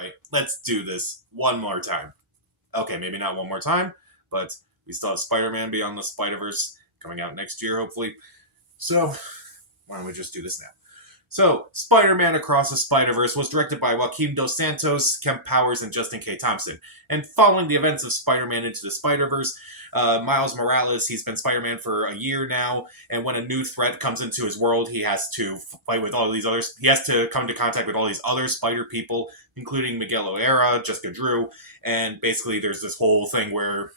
right, let's do this one more time. Okay, maybe not one more time, but we still have Spider-Man Beyond the Spider-Verse coming out next year, hopefully. So, why don't we just do this now? So, Spider-Man Across the Spider-Verse was directed by Joaquin Dos Santos, Kemp Powers, and Justin K. Thompson. And following the events of Spider-Man Into the Spider-Verse, Miles Morales, he's been Spider-Man for a year now, and when a new threat comes into his world, he has to fight with all these others. He has to come into contact with all these other Spider people, including Miguel O'Hara, Jessica Drew, and basically there's this whole thing where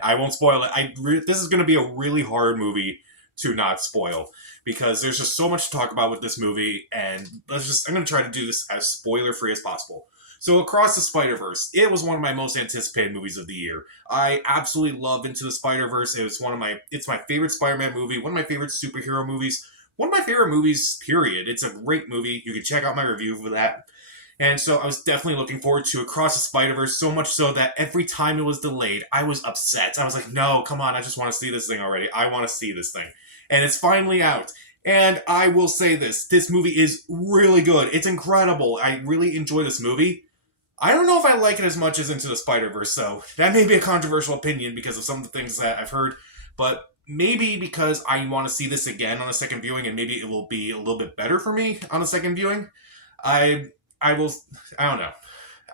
I won't spoil it. This is going to be a really hard movie to not spoil because there's just so much to talk about with this movie, and I'm going to try to do this as spoiler free as possible. So, Across the Spider-Verse, it was one of my most anticipated movies of the year. I absolutely love Into the Spider-Verse. It's my favorite Spider-Man movie, one of my favorite superhero movies, one of my favorite movies, period. It's a great movie. You can check out my review for that. And so I was definitely looking forward to Across the Spider-Verse, so much so that every time it was delayed, I was upset. I was like, no, come on, I just want to see this thing already. I want to see this thing. And it's finally out. And I will say this movie is really good. It's incredible. I really enjoy this movie. I don't know if I like it as much as Into the Spider-Verse, so that may be a controversial opinion because of some of the things that I've heard, but maybe because I want to see this again on a second viewing and maybe it will be a little bit better for me on a second viewing. I will, I don't know.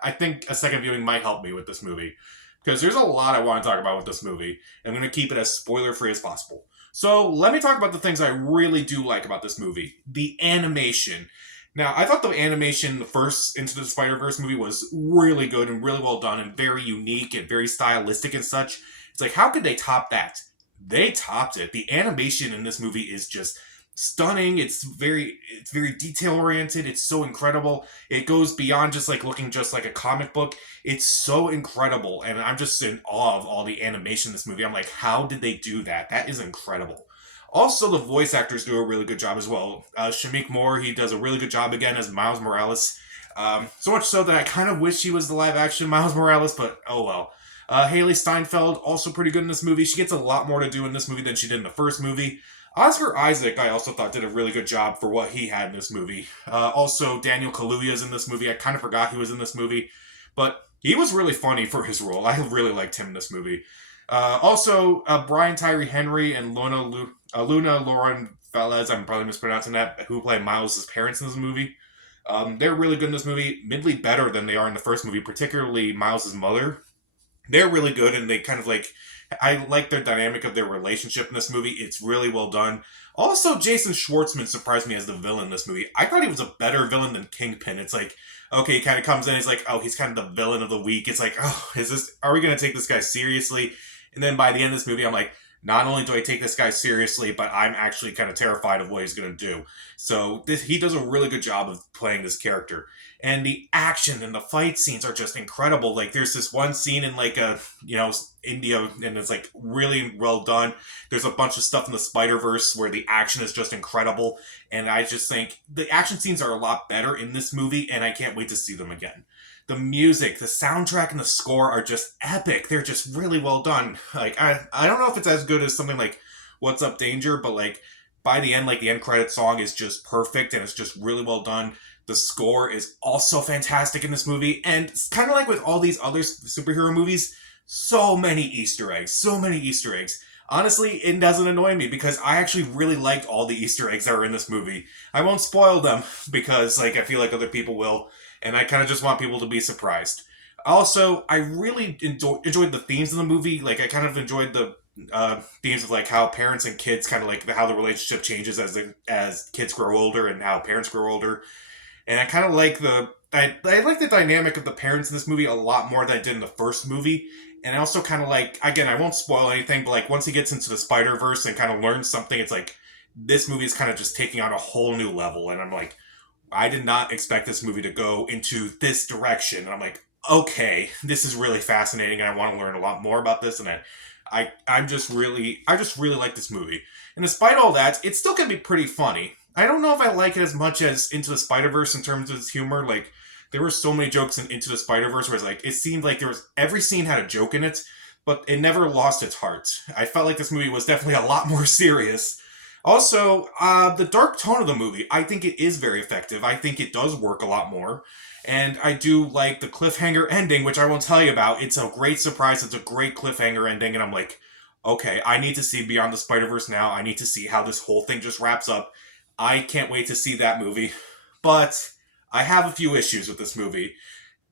I think a second viewing might help me with this movie because there's a lot I want to talk about with this movie. I'm going to keep it as spoiler-free as possible. So let me talk about the things I really do like about this movie. The animation. Now, I thought the animation in the first Into the Spider-Verse movie was really good and really well done and very unique and very stylistic and such. It's like, how could they top that? They topped it. The animation in this movie is just stunning. It's very detail-oriented. It's so incredible. It goes beyond just like looking just like a comic book. It's so incredible, and I'm just in awe of all the animation in this movie. I'm like, how did they do that? That is incredible. Also, the voice actors do a really good job as well. Shamik Moore, he does a really good job again as Miles Morales. So much so that I kind of wish he was the live-action Miles Morales, but oh well. Haley Steinfeld, also pretty good in this movie. She gets a lot more to do in this movie than she did in the first movie. Oscar Isaac, I also thought did a really good job for what he had in this movie. Also, Daniel Kaluuya's in this movie. I kind of forgot he was in this movie, but he was really funny for his role. I really liked him in this movie. Also, Brian Tyree Henry and Luna Lauren Velez, I'm probably mispronouncing that, who play Miles' parents in this movie. They're really good in this movie, midly better than they are in the first movie, particularly Miles' mother. They're really good, and they kind of like, I like their dynamic of their relationship in this movie. It's really well done. Also, Jason Schwartzman surprised me as the villain in this movie. I thought he was a better villain than Kingpin. It's like, okay, he kind of comes in, he's like, oh, he's kind of the villain of the week. It's like, oh, are we going to take this guy seriously? And then by the end of this movie, I'm like, not only do I take this guy seriously, but I'm actually kind of terrified of what he's going to do. So he does a really good job of playing this character. And the action and the fight scenes are just incredible. Like, there's this one scene in, like, India, and it's, like, really well done. There's a bunch of stuff in the Spider-Verse where the action is just incredible. And I just think the action scenes are a lot better in this movie, and I can't wait to see them again. The music, the soundtrack, and the score are just epic. They're just really well done. Like, I don't know if it's as good as something like What's Up Danger, but, like, by the end, like, the end credit song is just perfect, and it's just really well done. The score is also fantastic in this movie, and it's kind of like with all these other superhero movies, so many Easter eggs. Honestly, it doesn't annoy me because I actually really liked all the Easter eggs that were in this movie. I won't spoil them because, like, I feel like other people will, and I kind of just want people to be surprised. Also, I really enjoyed the themes of the movie. Like, I kind of enjoyed the themes of, like, how parents and kids kind of, like, how the relationship changes as kids grow older and how parents grow older. And I kind of like I like the dynamic of the parents in this movie a lot more than I did in the first movie. And I also kind of like, again, I won't spoil anything, but, like, once he gets into the Spider-Verse and kind of learns something, it's like, this movie is kind of just taking on a whole new level. And I'm like, I did not expect this movie to go into this direction. And I'm like, okay, this is really fascinating, and I want to learn a lot more about this. And I just really like this movie. And despite all that, it still can be pretty funny. I don't know if I like it as much as Into the Spider-Verse in terms of its humor. Like, there were so many jokes in Into the Spider-Verse where it's like, it seemed like every scene had a joke in it, but it never lost its heart. I felt like this movie was definitely a lot more serious. Also, the dark tone of the movie, I think it is very effective. I think it does work a lot more. And I do like the cliffhanger ending, which I won't tell you about. It's a great surprise. It's a great cliffhanger ending. And I'm like, okay, I need to see Beyond the Spider-Verse now. I need to see how this whole thing just wraps up. I can't wait to see that movie. But I have a few issues with this movie.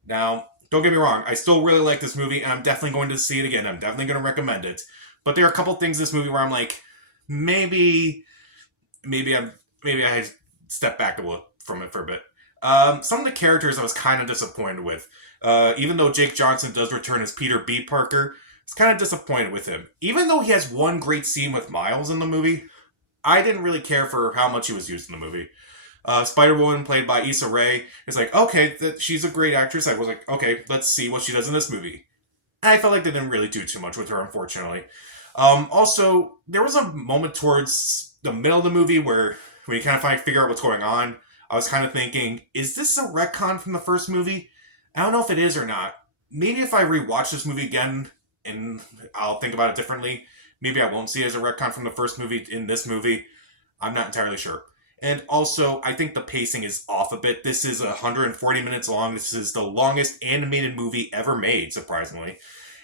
Now, don't get me wrong, I still really like this movie, and I'm definitely going to see it again. I'm definitely going to recommend it. But there are a couple things in this movie where I'm like, maybe, maybe I'm, maybe I step back from it for a bit. Some of the characters I was kind of disappointed with. Even though Jake Johnson does return as Peter B. Parker, I was kind of disappointed with him. Even though he has one great scene with Miles in the movie, I didn't really care for how much he was used in the movie. Spider-Woman, played by Issa Rae, is like, okay, she's a great actress. I was like, okay, let's see what she does in this movie. And I felt like they didn't really do too much with her, unfortunately. Also, there was a moment towards the middle of the movie where when you kind of figure out what's going on, I was kind of thinking, is this a retcon from the first movie? I don't know if it is or not. Maybe if I rewatch this movie again and I'll think about it differently, maybe I won't see it as a retcon from the first movie in this movie. I'm not entirely sure. And also, I think the pacing is off a bit. This is 140 minutes long. This is the longest animated movie ever made, surprisingly.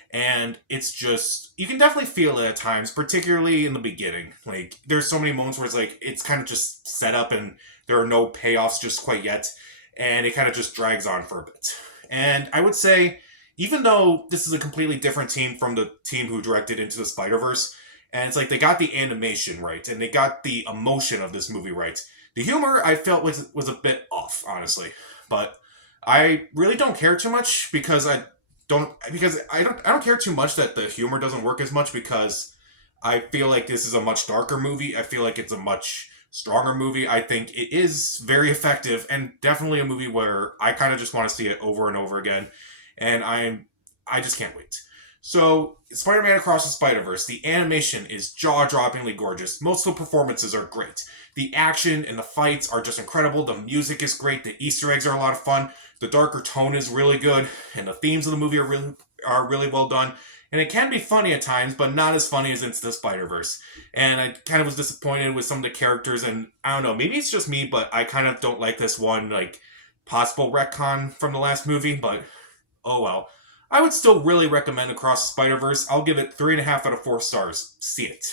And it's just, you can definitely feel it at times, particularly in the beginning. Like, there's so many moments where it's like, it's kind of just set up and there are no payoffs just quite yet. And it kind of just drags on for a bit. And I would say, even though this is a completely different team from the team who directed Into the Spider-Verse, and it's like they got the animation right, and they got the emotion of this movie right. The humor I felt was a bit off, honestly, but I really don't care too much because I don't care too much that the humor doesn't work as much because I feel like this is a much darker movie. I feel like it's a much stronger movie. I think it is very effective and definitely a movie where I kind of just want to see it over and over again, and I just can't wait. So, Spider-Man Across the Spider-Verse, the animation is jaw-droppingly gorgeous. Most of the performances are great. The action and the fights are just incredible. The music is great. The Easter eggs are a lot of fun. The darker tone is really good. And the themes of the movie are really well done. And it can be funny at times, but not as funny as Into the Spider-Verse. And I kind of was disappointed with some of the characters. And I don't know, maybe it's just me, but I kind of don't like this one, like, possible retcon from the last movie. But, oh well. I would still really recommend Across the Spider-Verse. I'll give it 3.5 out of 4 stars. See it.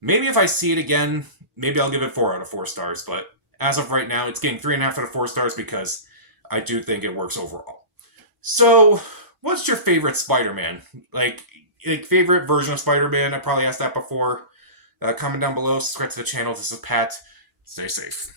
Maybe if I see it again, maybe I'll give it 4 out of 4 stars. But as of right now, it's getting 3.5 out of 4 stars because I do think it works overall. So, what's your favorite Spider-Man? Like favorite version of Spider-Man? I probably asked that before. Comment down below. Subscribe to the channel. This is Pat. Stay safe.